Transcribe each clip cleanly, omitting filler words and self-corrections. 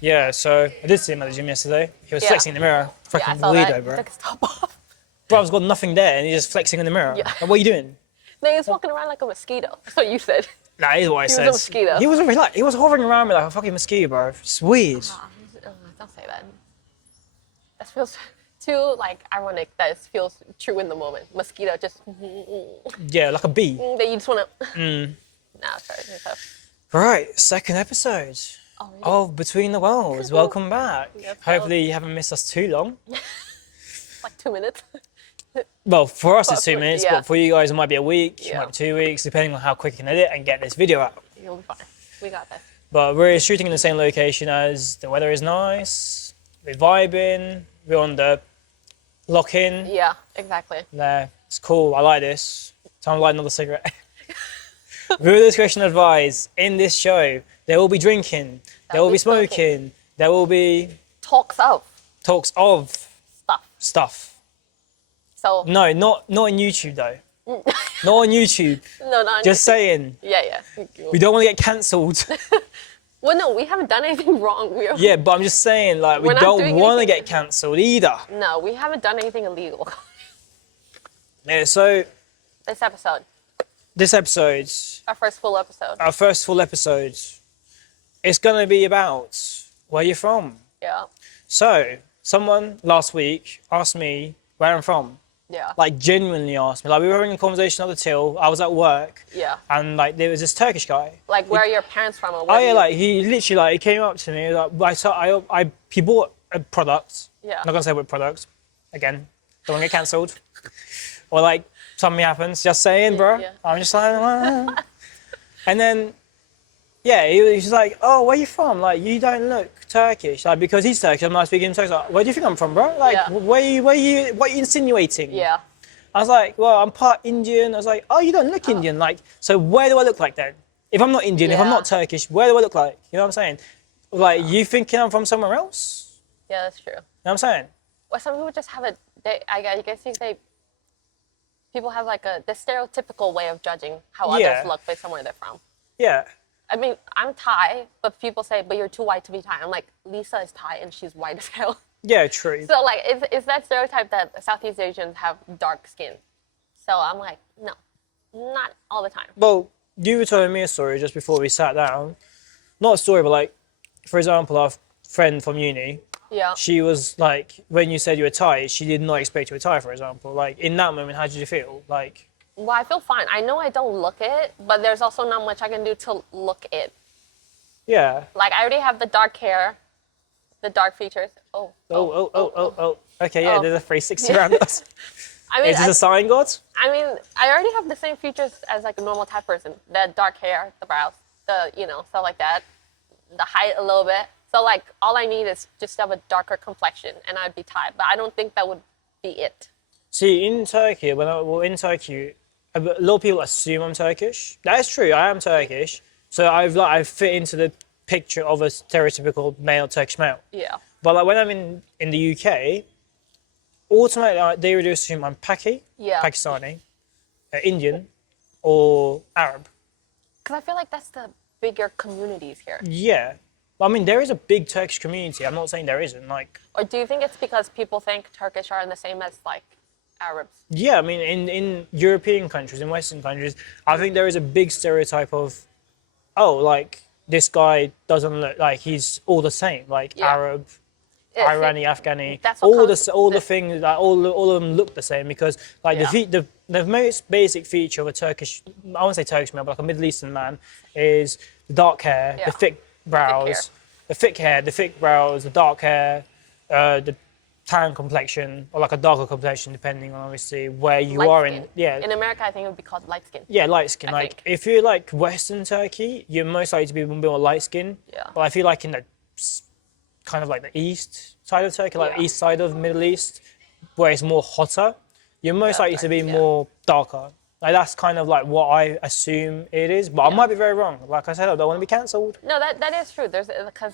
Yeah, so I did see him at the gym yesterday. He was Yeah. flexing in the mirror. Yeah, I Fucking saw weirdo, that. He bro. took his top off. Bro's got nothing there and he's just flexing in the mirror. Yeah. Like, what are you doing? No, he was walking around like a mosquito. That's what you said. Nah, here's what I He said. was a mosquito. He was hovering around me like a fucking mosquito, bro. It's weird. Don't say that. That feels too like ironic. That it feels true in the moment. Mosquito just Yeah, like a bee. that you just wanna. Nah, sorry. Right, second episode Already? of Between the Worlds. Welcome back. Yes, Hopefully you haven't missed us too long. Like 2 minutes. Well, for us it's But 2 minutes, yeah. but for you guys it might be a week, it Yeah. might be 2 weeks, depending on how quick you can edit and get this video out. You'll be fine. We got this. But we're shooting in the same location as the weather is nice, we're vibing, we're on the lock-in. Yeah, exactly. There, it's cool, I like this. Time to light another cigarette. Viewer discretion advised. In this show, there will be drinking, there will be smoking, there will be Talks of talks of stuff. stuff. So No, not on YouTube though. Not on YouTube. no, not Just saying, yeah. we don't want to get cancelled. Well, no, we haven't done anything wrong. Yeah, but I'm just saying, like, we We're not don't doing want to anything. get cancelled either. No, we haven't done anything illegal. Yeah, so This episode, this episode, our first full episode. our first full episode, it's going to be about where you're from. Yeah, So, someone last week asked me where I'm from. yeah, Like, genuinely asked me. Like, we were having a conversation at the till, I was at work, yeah. and, like, there was this Turkish guy. Like, where are your parents from? Or Oh, where yeah, do you- like, he literally, like, he came up to me, like, he bought a product. Yeah. I'm not going to say what product. Again, don't want to get cancelled. Or, like, something happens, just saying, bro. Yeah. I'm just like, and then, yeah, he was just like, oh, where you from? Like, you don't look Turkish. Like, because he's Turkish, I'm not speaking Turkish. Like, where do you think I'm from, bro? Like, Yeah. what are you insinuating? Yeah. I was like, well, I'm part Indian. I was like, oh, you don't look Indian. Like, so where do I look like then? If I'm not Indian, if I'm Yeah. not Turkish, where do I look like? You know what I'm saying? Like, you thinking I'm from somewhere else? Yeah, that's true. You know what I'm saying? Well, some people just have I guess people have like the stereotypical way of judging how Yeah. others look based on where they're from. Yeah. I mean, I'm Thai, but people say, but you're too white to be Thai. I'm like, Lisa is Thai and she's white as hell. Yeah, true. So like, it's that stereotype that Southeast Asians have dark skin. So I'm like, no, not all the time. Well, you were telling me a story just before we sat down. Not a story, but like, for example, our friend from uni, Yeah. she was like, when you said you were Thai, she did not expect you were Thai, for example. Like, in that moment, how did you feel? Like, Well, I feel fine. I know I don't look it, but there's also not much I can do to look it. yeah. Like, I already have the dark hair, the dark features. Oh. Oh. Okay, yeah, Oh. there's a 360 around us. I mean, Is this a sign, God? I already have the same features as like a normal type person. The dark hair, the brows, stuff like that. The height a little bit. So like, all I need is just to have a darker complexion, and I'd be Thai. But I don't think that would be it. See, in Turkey, in Turkey, a lot of people assume I'm Turkish. That is true, I am Turkish. So I fit into the picture of a stereotypical male, Turkish male. Yeah. But like when I'm in the UK, automatically they would assume I'm Yeah. Pakistani, Indian, or Arab. Because I feel like that's the bigger communities here. Yeah. I mean, there is a big Turkish community. I'm not saying there isn't. Like, Or do you think it's because people think Turkish are the same as like Arabs? yeah, I mean, in European countries, in Western countries, I think there is a big stereotype of, oh, like, this guy doesn't look like he's all the same, like Yeah. Arab, Yeah, Irani, Afghani, that's what all the things, like, all of them look the same because, like, Yeah. the most basic feature of a Turkish, I won't say Turkish man, but like a Middle Eastern man, is the dark hair, Yeah. the thick brows, the thick brows, the dark hair, the tan complexion, or like a darker complexion, depending on obviously where you Light are skin. in. Yeah. In America, I think it would be called light skin. Yeah, light skin. I Like, think. if you're like Western Turkey, you're most likely to be a bit more light skin. Yeah. But I feel like in the kind of like the east side of Turkey, like Yeah. east side of Middle East, where it's more hotter, you're most Yeah, likely to be yeah. more darker. Like, that's kind of like what I assume it is, but I might be very wrong. Like I said, I don't want to be cancelled. No, that is true. There's because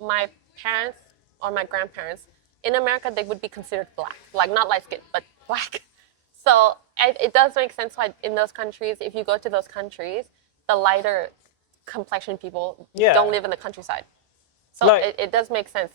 my parents or my grandparents in America they would be considered black, like not light skin, but black. So it does make sense why in those countries, if you go to those countries, the lighter complexion people Yeah. don't live in the countryside. So Like- it does make sense.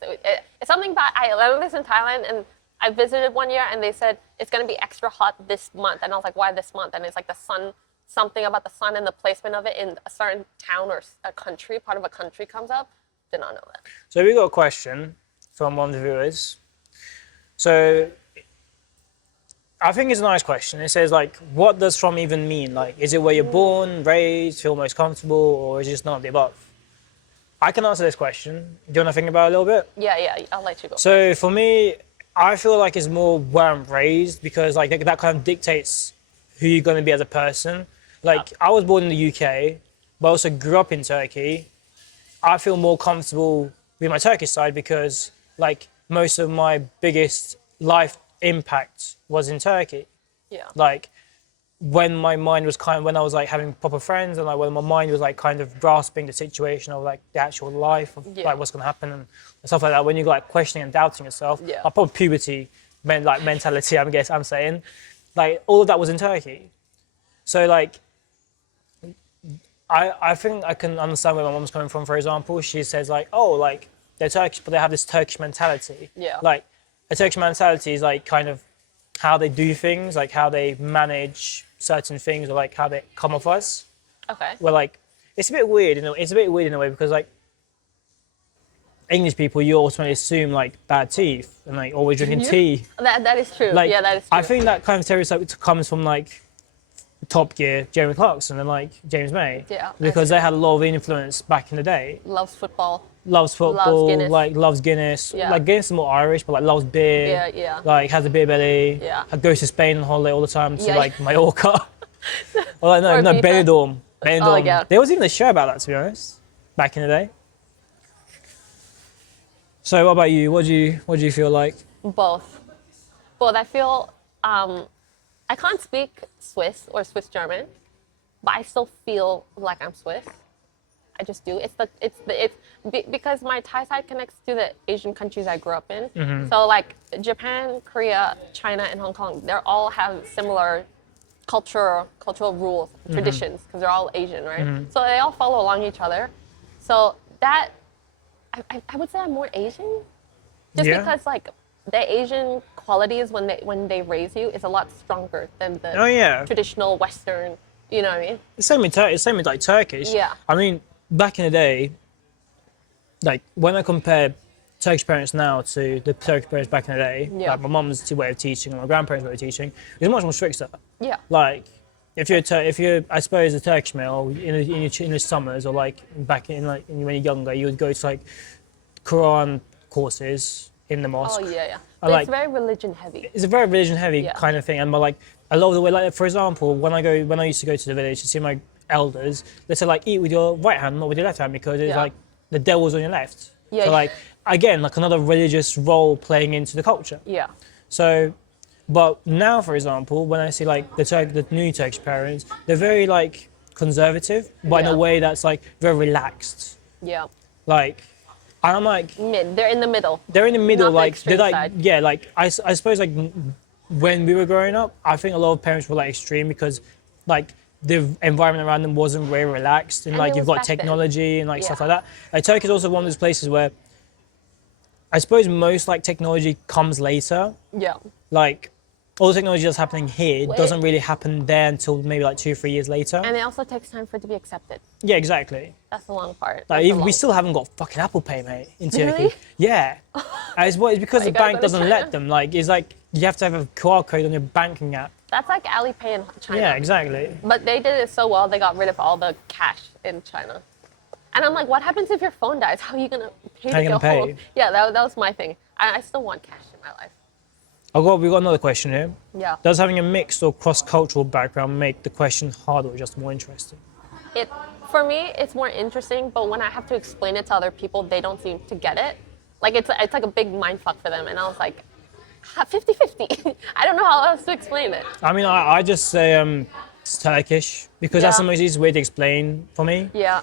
It's something about I learned this in Thailand, and I visited one year, and they said it's going to be extra hot this month, and I was like, why this month? And it's like the sun, something about the sun and the placement of it in a certain town or a country, part of a country comes up. Did not know that. So we got a question from one of the viewers. So I think it's a nice question. It says like, what does from even mean? Like, is it where you're born, raised, feel most comfortable, or is it just none of the above? I can answer this question. Do you want to think about it a little bit? Yeah, I'll let you go. So for me, I feel like it's more where I'm raised, because like that kind of dictates who you're going to be as a person. Like I was born in the UK, but I also grew up in Turkey. I feel more comfortable with my Turkish side because like most of my biggest life impact was in Turkey. Yeah. Like when my mind was when I was like having proper friends, and like when my mind was like kind of grasping the situation of like the actual life of like what's gonna happen and stuff like that. When you're like questioning and doubting yourself, like proper puberty, mentality. I'm saying, like all of that was in Turkey. So like, I think I can understand where my mom's coming from. For example, she says like, oh, like they're Turkish, but they have this Turkish mentality. Yeah. Like a Turkish mentality is like kind of how they do things, like how they manage certain things, or like how they come off us. Okay. Where like it's a bit weird, it's a bit weird in a way, because like English people, you automatically assume like bad teeth and like always drinking tea. That is true. Like, yeah, that is true. I think that kind of stereotype comes from like Top Gear, Jeremy Clarkson, and like James May. Yeah, Because they had a lot of influence back in the day. Loves football. Loves football, Guinness. like loves Guinness. Yeah. Like Guinness is more Irish, but like loves beer. Yeah. Like has a beer belly. Yeah. Goes to Spain on holiday all the time to Yeah. like Mallorca. Or like Or no, Ibiza. Benidorm. Oh, yeah. There was even a show about that, to be honest, back in the day. So what about you? What do you feel like? Both. I feel I can't speak Swiss or Swiss German, but I still feel like I'm Swiss. I just do. Because my Thai side connects to the Asian countries I grew up in. Mm-hmm. So like Japan, Korea, China, and Hong Kong, they all have similar cultural rules, Mm-hmm. traditions, because they're all Asian, right? So they all follow along each other. So that I would say I'm more Asian, just Yeah. because like the Asian qualities when they raise you is a lot stronger than the Oh, yeah. traditional Western. You know what I mean? Same with like Turkish. Yeah. I mean, back in the day, like when I compare Turkish parents now to the Turkish parents back in the day, Yeah. like my mum's way of teaching and my grandparents' way of teaching, it's much more stricter. Yeah. Like if you're I suppose a Turkish male in the summers, or like back in like when you're younger, you would go to like Quran courses in the mosque. Oh yeah. I But like- it's very religion heavy. It's a very religion heavy Yeah. kind of thing, and but like a lot of the way, like for example, when I used to go to the village to see my elders, they said like eat with your right hand, not with your left hand, because it's Yeah. like the devil's on your left. Yeah. So like again, like another religious role playing into the culture. Yeah. So, but now, for example, when I see like the new Turkish parents, they're very like conservative, but in Yeah. a way that's like very relaxed. Yeah. Like, and I'm like, They're in the middle. they're in the middle, Not the like they're extreme like, side. yeah, like I suppose like when we were growing up, I think a lot of parents were like extreme because like the environment around them wasn't very relaxed, and And like it you've was got back then. technology and like stuff Yeah. like that. Like Turkey is also one of those places where I suppose most like technology comes later. Yeah. Like all the technology that's happening here Wait. doesn't really happen there until maybe like 2 or 3 years later. And it also takes time for it to be accepted. Yeah, exactly. That's the long part. Like That's the even, we long- still haven't got fucking Apple Pay, mate, in Turkey. Really? Yeah. And it's because Why the you gotta bank go to doesn't China? let them. Like it's like you have to have a QR code on your banking app. That's like Alipay in China. Yeah, exactly. But they did it so well, they got rid of all the cash in China. And I'm like, what happens if your phone dies? How are you gonna pay How to you go gonna home? pay? Yeah, that was my thing. I still want cash in my life. We got another question here. Yeah. Does having a mixed or cross-cultural background make the question harder or just more interesting? For me, it's more interesting, but when I have to explain it to other people, they don't seem to get it. Like it's like a big mind fuck for them. And I was like, 50-50. I don't know how else to explain it. I mean, I just say it's Turkish because that's the Yeah. most easiest way to explain for me. Yeah.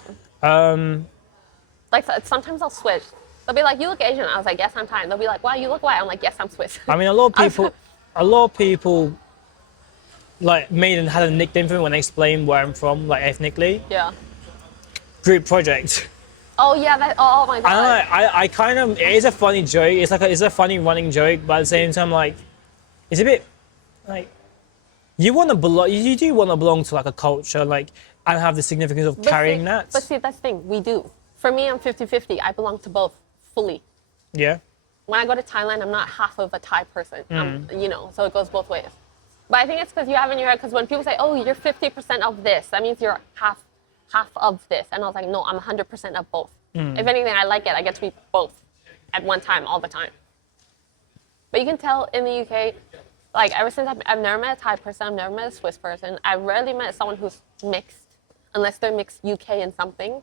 Like sometimes I'll switch. They'll be like, "You look Asian." I was like, "Yes, I'm Thai." They'll be like, "Wow, you look white." I'm like, "Yes, I'm Swiss." I mean, a lot of people like had a nickname for me when they explain where I'm from, like ethnically. Yeah. Group project. Oh yeah, that. Oh my And god. I kind of, it is a funny joke. It's like it's a funny running joke, but at the same time, like, it's a bit like you want to belong. You do want to belong to like a culture, like, and have the significance of carrying that. But see, that's the thing. We do. For me, I'm 50-50. I belong to both fully. Yeah. When I go to Thailand, I'm not half of a Thai person. You know, so it goes both ways. But I think it's because you have in your head, because when people say, oh, you're 50% of this, that means you're half of this. And I was like, no, I'm 100% of both. If anything, I like it. I get to be both at one time, all the time. But you can tell in the UK, like ever since I've never met a Thai person, I've never met a Swiss person. I've rarely met someone who's mixed, unless they're mixed UK and something.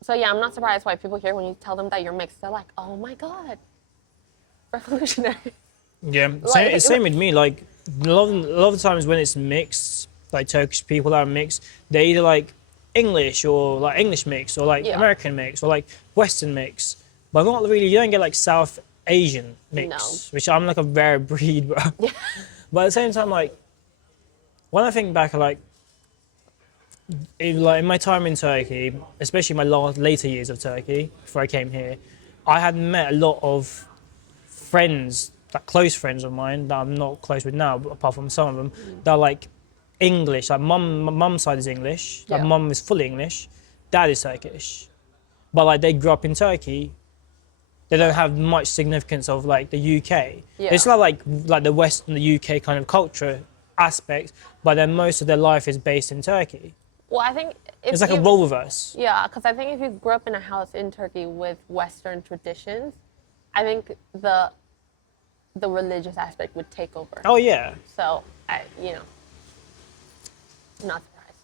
So yeah, I'm not surprised why people here, when you tell them that you're mixed, they're like, oh my God, revolutionary. Yeah, Like- same with me. Like a lot of times when it's mixed, like Turkish people that are mixed, they're either like English or like English mix or like Yeah. American mix or like Western mix, but not really. You don't get like South Asian mix, No. which I'm like a rare breed, bro. But at the same time, like when I think back, like in my time in Turkey, especially my later years of Turkey before I came here, I had met a lot of friends, like close friends of mine that I'm not close with now, but apart from some of them, that are like English. Like mum's side is English. Like Yeah. mum is full English, dad is Turkish, but like they grew up in Turkey. They don't have much significance of like the UK. Yeah. It's not like the West and the UK kind of culture aspect, but then most of their life is based in Turkey. Well, I think if It's like a you- role reverse. Yeah, because I think if you grew up in a house in Turkey with Western traditions, I think the religious aspect would take over. Oh yeah. So not surprised.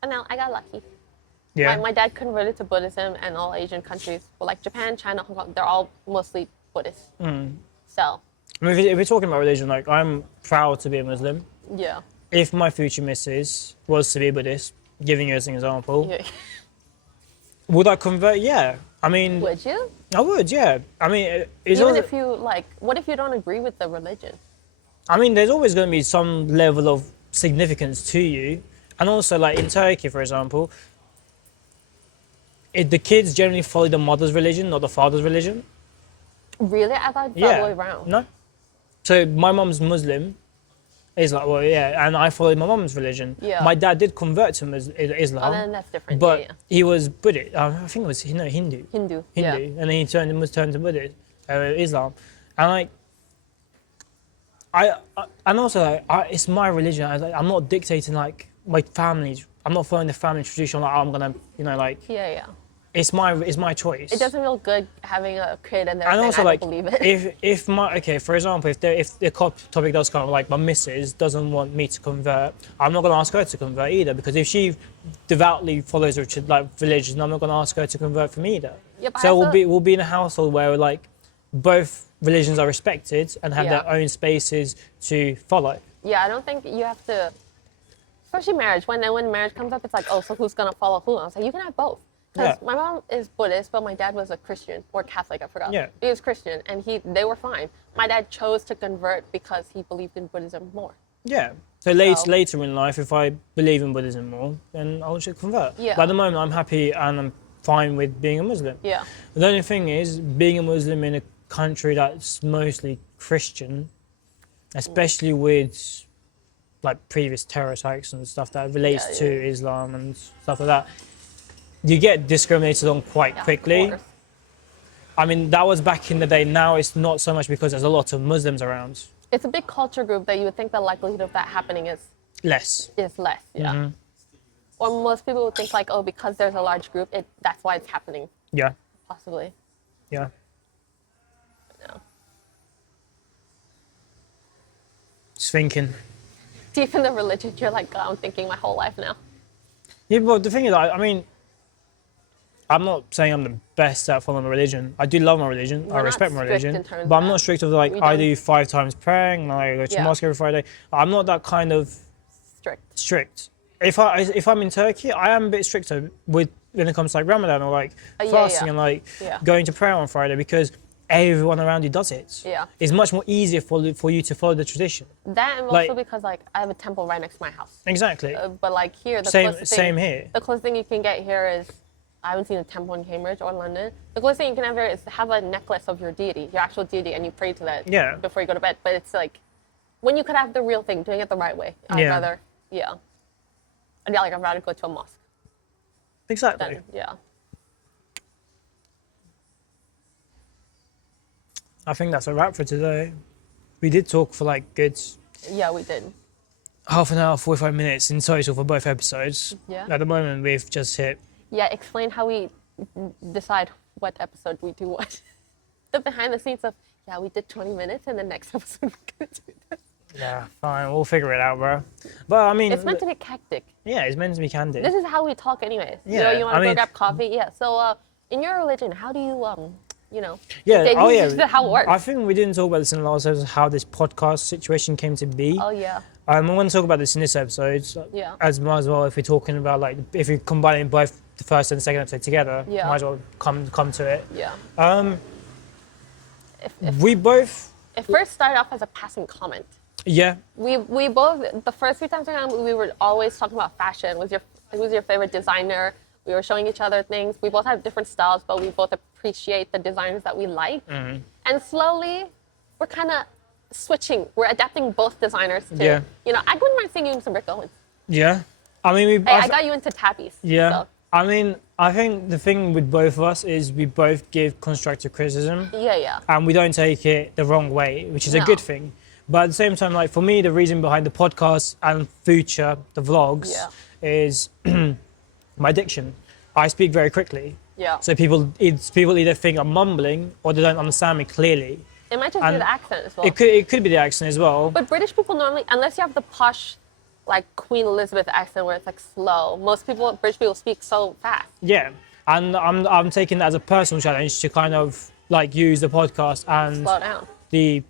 But no, I got lucky. Yeah. My dad converted to Buddhism, and all Asian countries, well, like Japan, China, Hong Kong, they're all mostly Buddhist. So I mean, if we're talking about religion, like I'm proud to be a Muslim. yeah, If my future missus was to be Buddhist, giving you as an example, yeah. would I convert? Yeah. I mean, Would you? I would. Yeah. I mean, it's Even also, if you like, what if you don't agree with the religion? I mean, there's always going to be some level of significance to you, and also like in Turkey, for example, the kids generally follow the mother's religion, not the father's religion. Really? I thought it's the other way around. No. So my mum's Muslim. Islam, well, yeah, and I followed my mum's religion. Yeah. My dad did convert to Islam. Oh, then that's different. But yeah. he was Buddhist. I think it was Hindu. Hindu. Hindu, Yeah. and then he turned to Buddhist, Islam, and like, I and also like, it's my religion. I'm not dictating like my family's. I'm not following the family tradition. Like I'm gonna, like, Yeah. it's my choice. It doesn't feel good having a kid and they're And saying, also, I like, don't believe it. if my for example, if the topic does come, like my missus doesn't want me to convert, I'm not gonna ask her to convert either, because if she devoutly follows her religion, I'm not gonna ask her to convert from either. Yeah, but So I we'll be in a household where like both religions are respected and have their Yeah. own spaces to follow. Yeah, I don't think you have to, especially marriage. When marriage comes up, it's like, oh, so who's gonna follow who? I was like, you can have both. Because Yeah. my mom is Buddhist, but my dad was a Christian or Catholic, I forgot. Yeah. He was Christian, and they were fine. My dad chose to convert because he believed in Buddhism more. Yeah. So later in life, if I believe in Buddhism more, then I should convert. Yeah. But at the moment, I'm happy and I'm fine with being a Muslim. Yeah. The only thing is, being a Muslim in a country that's mostly Christian, especially with like previous terror attacks and stuff that relates Yeah, to yeah. Islam and stuff like that, you get discriminated on quite Yeah, quickly. of course. I mean, that was back in the day. Now it's not so much because there's a lot of Muslims around. It's a big culture group that you would think the likelihood of that happening is Less. less. Yeah. Mm-hmm. Or most people would think like, oh, because there's a large group, that's why it's happening, Yeah. possibly. Yeah. No. Just thinking. Deep in the religion, you're like, God, I'm thinking my whole life now. Yeah, but the thing is, I mean, I'm not saying I'm the best at following my religion. I do love my religion. I We're not respect my strict religion. in terms But of I'm not that. strict of like, We I don't- do 5 times praying, and I go to Yeah. mosque every Friday. I'm not that kind of Strict. strict. If I'm in Turkey, I am a bit stricter when it comes to like Ramadan or like Yeah, fasting yeah. and like Yeah. going to prayer on Friday, because everyone around you does it. Yeah. It's much more easier for you to follow the tradition. That and Like- also because like I have a temple right next to my house. Exactly. But like here, the Same- closest same thing, here. The closest thing you can get here is, I haven't seen a temple in Cambridge or London. The closest thing you can have here is have a necklace of your deity, your actual deity, and you pray to that Yeah. before you go to bed. But it's like, when you could have the real thing, doing it the right way. I'd Yeah. rather, yeah. And yeah, like I'd rather go to a mosque Exactly. than, yeah. I think that's a wrap for today. We did talk for like good Yeah, we did. half an hour, 45 minutes in total for both episodes. Yeah. At the moment, we've just hit. Yeah, explain how we decide what episode we do what. The behind the scenes of, yeah, we did 20 minutes and the next episode we're going to do this. Yeah, fine. We'll figure it out, bro. But I mean, It's meant to be hectic. yeah, it's meant to be candid. This is how we talk anyways. Yeah, You know, you want I to go mean- grab coffee? Yeah. So in your religion, how do you, you know? Yeah. this Oh, is yeah. how it works. I think we didn't talk about this in the last episode, how this podcast situation came to be. Oh, yeah. I want to talk about this in this episode. Yeah. As might as well, if we're talking about like, if you're combining both the first and the second episode together, Yeah. might as well come to it. Yeah. If We both, it first started off as a passing comment. yeah, We both, the first few times around, we were always talking about fashion. Who's your favorite designer? We were showing each other things. We both have different styles, but we both appreciate the designers that we like. Mm-hmm. And slowly, we're kind of switching. We're adapting both designers to, Yeah. you know, I wouldn't mind seeing you some Rick Owens. yeah. I mean, we. Hey, I got you into tappies. Yeah. So, I mean, I think the thing with both of us is we both give constructive criticism yeah. and we don't take it the wrong way, which is a No. good thing. But at the same time, like for me, the reason behind the podcast and future, the vlogs, Yeah. is my diction. I speak very quickly. Yeah. So people either think I'm mumbling or they don't understand me clearly. It might just be and the accent as well. It could be the accent as well. But British people normally, unless you have the posh, like Queen Elizabeth accent where it's like slow, British people speak so fast. Yeah. And I'm taking that as a personal challenge to kind of like use the podcast and Slow down. the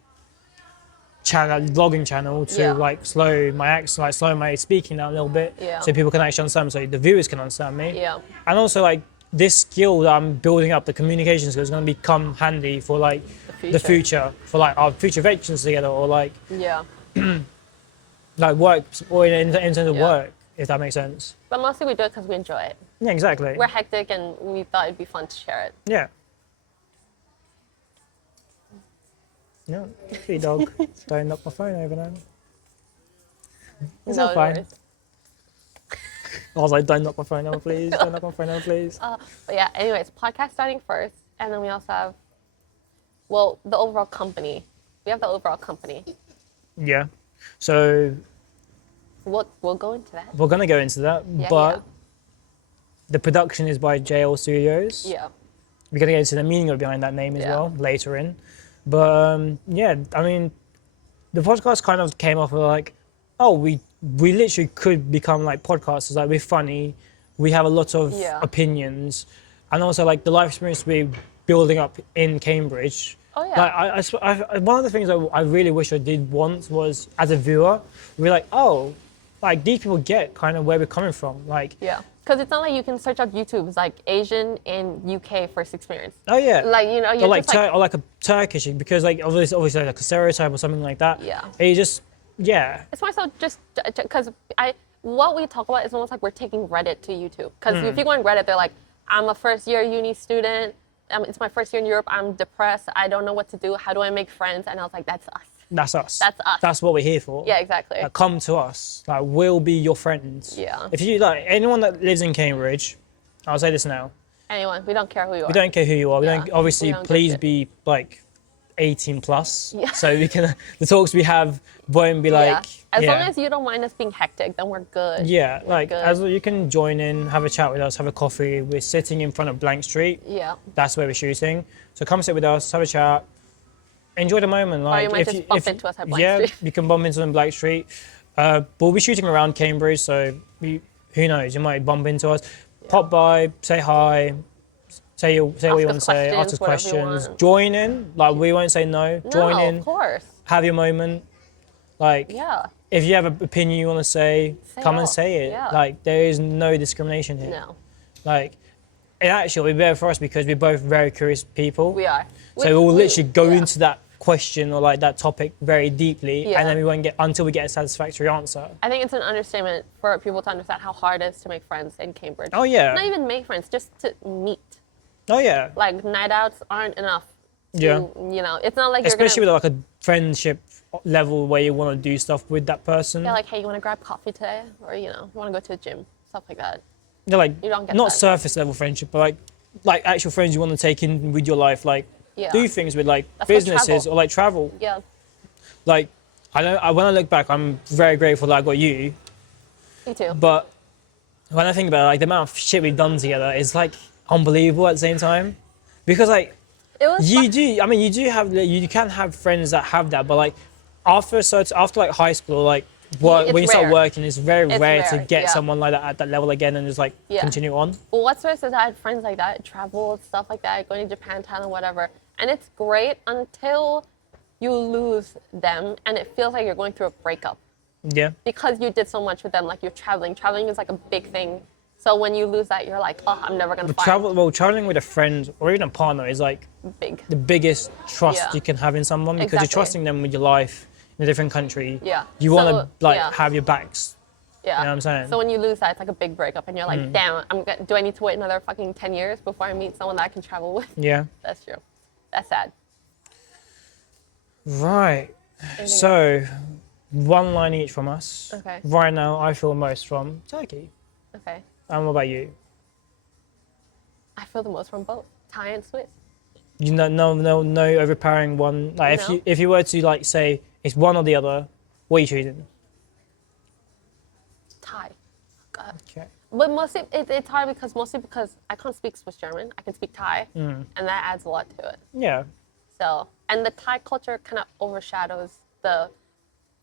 vlogging channel to Yeah. like slow my accent, like slow my speaking down a little bit, Yeah. so people can actually understand me, so the viewers can understand me. Yeah. And also like this skill that I'm building up, the communication skill, is going to become handy for like the future, for like our future ventures together, or like Yeah. work, or in terms of Yeah. work, if that makes sense. But mostly we do it because we enjoy it. Yeah, exactly. We're hectic and we thought it'd be fun to share it. Yeah. No, hey dog, don't knock my phone over now. It's No all fine. worries. I was like, don't knock my phone over, please. Don't knock my phone over, please. But yeah, anyways, podcast starting first. And then we also have, well, the overall company. We have the overall company. Yeah. So We'll go into that. we're gonna go into that, Yeah, but yeah. the production is by JL Studios. Yeah. We're gonna get into the meaning behind that name as Yeah. well later in. But yeah, I mean, the podcast kind of came off of like, oh, we literally could become like podcasters. Like we're funny, we have a lot of Yeah. opinions, and also like the life experience we're building up in Cambridge. Oh, yeah. Like one of the things I really wish I did once was, as a viewer, we're like, oh, like these people get kind of where we're coming from. Like, Yeah. Because it's not like you can search up YouTube. It's like Asian in UK first experience. oh yeah, Like, you know, or you're like, just like, or like a Turkish, because like obviously like a stereotype or something like that. Yeah. And you just, yeah, it's more so just because what we talk about is almost like we're taking Reddit to YouTube. Because Hmm. if you go on Reddit, they're like, I'm a first year uni student. It's my first year in Europe. I'm depressed. I don't know what to do. How do I make friends? And I was like, that's us. that's us. That's us. That's what we're here for. Yeah, exactly. Like, come to us. Like, we'll be your friends. Yeah. If you like anyone that lives in Cambridge, I'll say this now. Anyone, we don't care who you are. We don't care who you are. We Yeah, don't. Obviously, we don't give a please shit. be like 18 plus. Yeah. So we can. The talks we have won't be like. Yeah. As yeah. long as you don't mind us being hectic, then we're good. Yeah, We're like good. as you can join in, have a chat with us, have a coffee. We're sitting in front of Blank Street. Yeah. That's where we're shooting. So come sit with us, have a chat, enjoy the moment. Like you might just bump into us at Blank yeah, Street. you can bump into us on Black Street. But we'll be shooting around Cambridge, so who knows? You might bump into us. Pop by, say hi, say what you want to us say, ask us questions, whatever you questions, want. join in. Like we won't say no. Join No, in, of course. have your moment. Like Yeah. if you have an opinion you want to say, Say come it and all. say it. Yeah. Like there is no discrimination here. No. Like it actually will be better for us because we're both very curious people. We are. So we'll literally go yeah. into that question or like that topic very deeply, Yeah. and then we won't get until we get a satisfactory answer. I think it's an understatement for people to understand how hard it is to make friends in Cambridge. Oh yeah. Not even make friends, just to meet. Oh yeah. Like night outs aren't enough. To, Yeah. You know, it's not like Especially you're with like a friendship level where you want to do stuff with that person. yeah, like, hey, you want to grab coffee today, or you want to go to the gym, stuff like that. They're like You don't get not that. surface level friendship, but like actual friends you want to take in with your life, like Yeah. do things with like That's what businesses travel. or like travel. Yeah. Like when I look back, I'm very grateful that I got you. Me too. But when I think about it, like the amount of shit we've done together is like unbelievable at the same time, because like It was you fun. do. I mean, you can have friends that have that, but like after like high school, like It's when you start rare. working, it's very It's rare to rare, get yeah. someone like that at that level again and just like Yeah. continue on. Well, what's worse is I had friends like that, traveled, stuff like that, going to Japan, Thailand, whatever. And it's great until you lose them and it feels like you're going through a breakup Yeah. because you did so much with them. Like you're traveling. Traveling is like a big thing. So when you lose that, you're like, oh, I'm never going to find Traveling with a friend or even a partner is like big. the biggest trust Yeah. you can have in someone, because Exactly. you're trusting them with your life in a different country. Yeah. You want So, to like yeah. have your backs. Yeah. You know what I'm saying? So when you lose that, it's like a big breakup and you're like, damn, do I need to wait another fucking 10 years before I meet someone that I can travel with? Yeah. That's true. That's sad. Right. Anything else? So, one line each from us. Okay. Right now, I feel most from Turkey. Okay. And what about you? I feel the most from both Thai and Swiss. You know, no overpowering one. Like No. if you were to like say it's one or the other, what are you choosing? Thai. God. Okay. But mostly, it's hard because I can't speak Swiss German. I can speak Thai, and that adds a lot to it. Yeah. So, and the Thai culture kind of overshadows the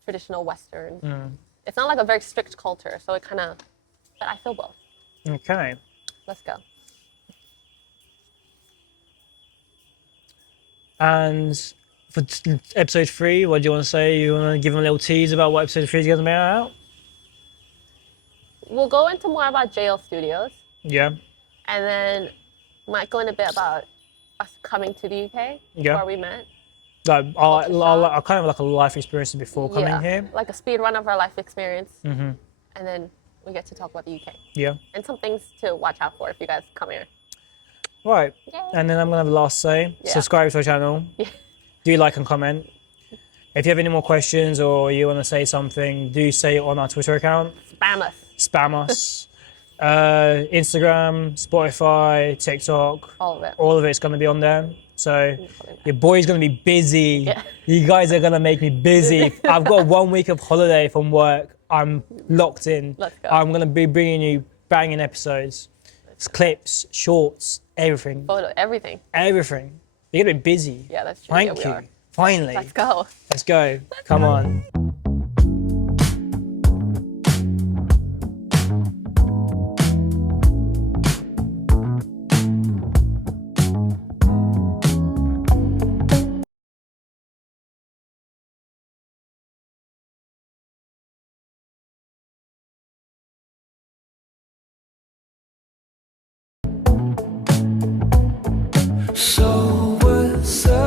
traditional Western. It's not like a very strict culture, so it kind of. But I feel both. Okay. Let's go. And for episode 3, what do you want to say? You want to give them a little tease about what episode 3 is going to be out? We'll go into more about JL Studios, Yeah. and then might go in a bit about us coming to the UK Yeah. where we met. Like Culture I kind of like a life experience before coming here. Like a speed run of our life experience, and then we get to talk about the UK Yeah. and some things to watch out for if you guys come here. Right. Yay. And then I'm going to have a last say. Yeah. Subscribe to our channel. Yeah. Do like and comment. If you have any more questions or you want to say something, do say it on our Twitter account. Spam us. Spam us. Instagram, Spotify, TikTok. All of it. All of it's going to be on there. So your boy's going to be busy. Yeah. You guys are going to make me busy. I've got 1 week of holiday from work. I'm locked in. Let's go. I'm going to be bringing you banging episodes. clips, shorts, everything. Photo, everything. Everything. You're going to be busy. Yeah, that's true. Thank Yeah, we you. are. Finally. Let's go. Let's go. Come on. So what's up?